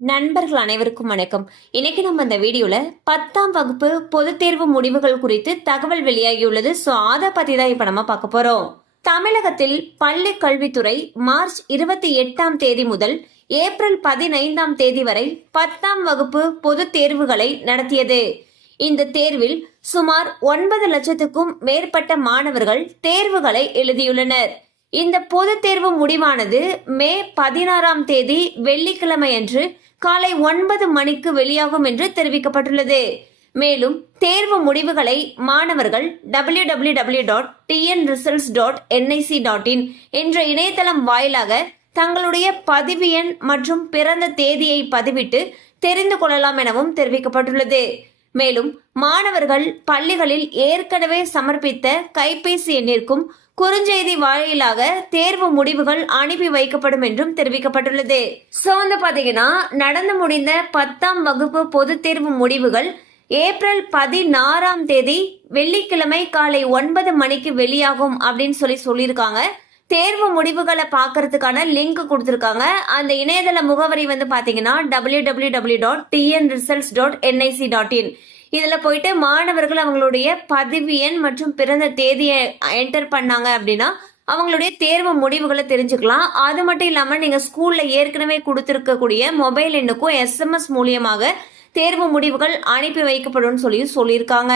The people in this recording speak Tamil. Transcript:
நண்பர்கள் அனைவருக்கும் வணக்கம். இன்னைக்கு நம்ம இந்த வீடியோல 10ஆம் வகுப்பு பொதுத் தேர்வு முடிவுகள் குறித்து தகவல் வெளியாகியுள்ளது. அதை பத்தி தான் இப்ப நம்ம பார்க்க போறோம். தமிழகத்தில் பள்ளி கல்வித்துறை மார்ச் 28ஆம் தேதி முதல் ஏப்ரல் 15ஆம் தேதி வரை 10ஆம் வகுப்பு பொதுத் தேர்வுகளை நடத்தியது. இந்த தேர்வில் சுமார் 9 லட்சத்துக்கும் மேற்பட்ட மாணவர்கள் தேர்வுகளை எழுதியுள்ளனர். இந்த பொதுத் தேர்வு முடிவானது மே 16ஆம் தேதி வெள்ளிக்கிழமை அன்று காலை 9 மணிக்கு வெளியாகும் என்று தெரிவிக்கப்பட்டுள்ளது. மேலும் தேர்வு முடிவுகளை மாணவர்கள் www.tnresults.nic.in என்ற இணையதளம் வாயிலாக தங்களுடைய பதிவு எண் மற்றும் பிறந்த தேதியை பதிவிட்டு தெரிந்து கொள்ளலாம் எனவும் தெரிவிக்கப்பட்டுள்ளது. மேலும் மாணவர்கள் பள்ளிகளில் ஏற்கனவே சமர்ப்பித்த கைபேசி எண்ணிற்கும் குறுஞ்செய்தி வாயிலாக தேர்வு முடிவுகள் அனுப்பி வைக்கப்படும் என்றும் தெரிவிக்கப்பட்டுள்ளது. பாத்தீங்கன்னா நடந்து முடிந்த 10ஆம் வகுப்பு பொதுத் தேர்வு முடிவுகள் ஏப்ரல் 16ஆம் தேதி வெள்ளிக்கிழமை காலை 9 மணிக்கு வெளியாகும் அப்படின்னு சொல்லியிருக்காங்க. தேர்வு முடிவுகளை பார்க்கறதுக்கான லிங்க் கொடுத்துருக்காங்க. அந்த இணையதள முகவரி பாத்தீங்கன்னா www.tnresults.nic.in. இதுல போயிட்டு மாணவர்கள் அவங்களுடைய பதிவு எண் மற்றும் பிறந்த தேதியை என்டர் பண்ணாங்க அப்படின்னா அவங்களுடைய தேர்வு முடிவுகளை தெரிஞ்சுக்கலாம். அது மட்டும் இல்லாம நீங்க ஸ்கூல்ல ஏற்கனவே கொடுத்திருக்கக்கூடிய மொபைல் எண்ணுக்கும் SMS மூலியமாக தேர்வு முடிவுகள் அனுப்பி வைக்கப்படும் சொல்லியிருக்காங்க.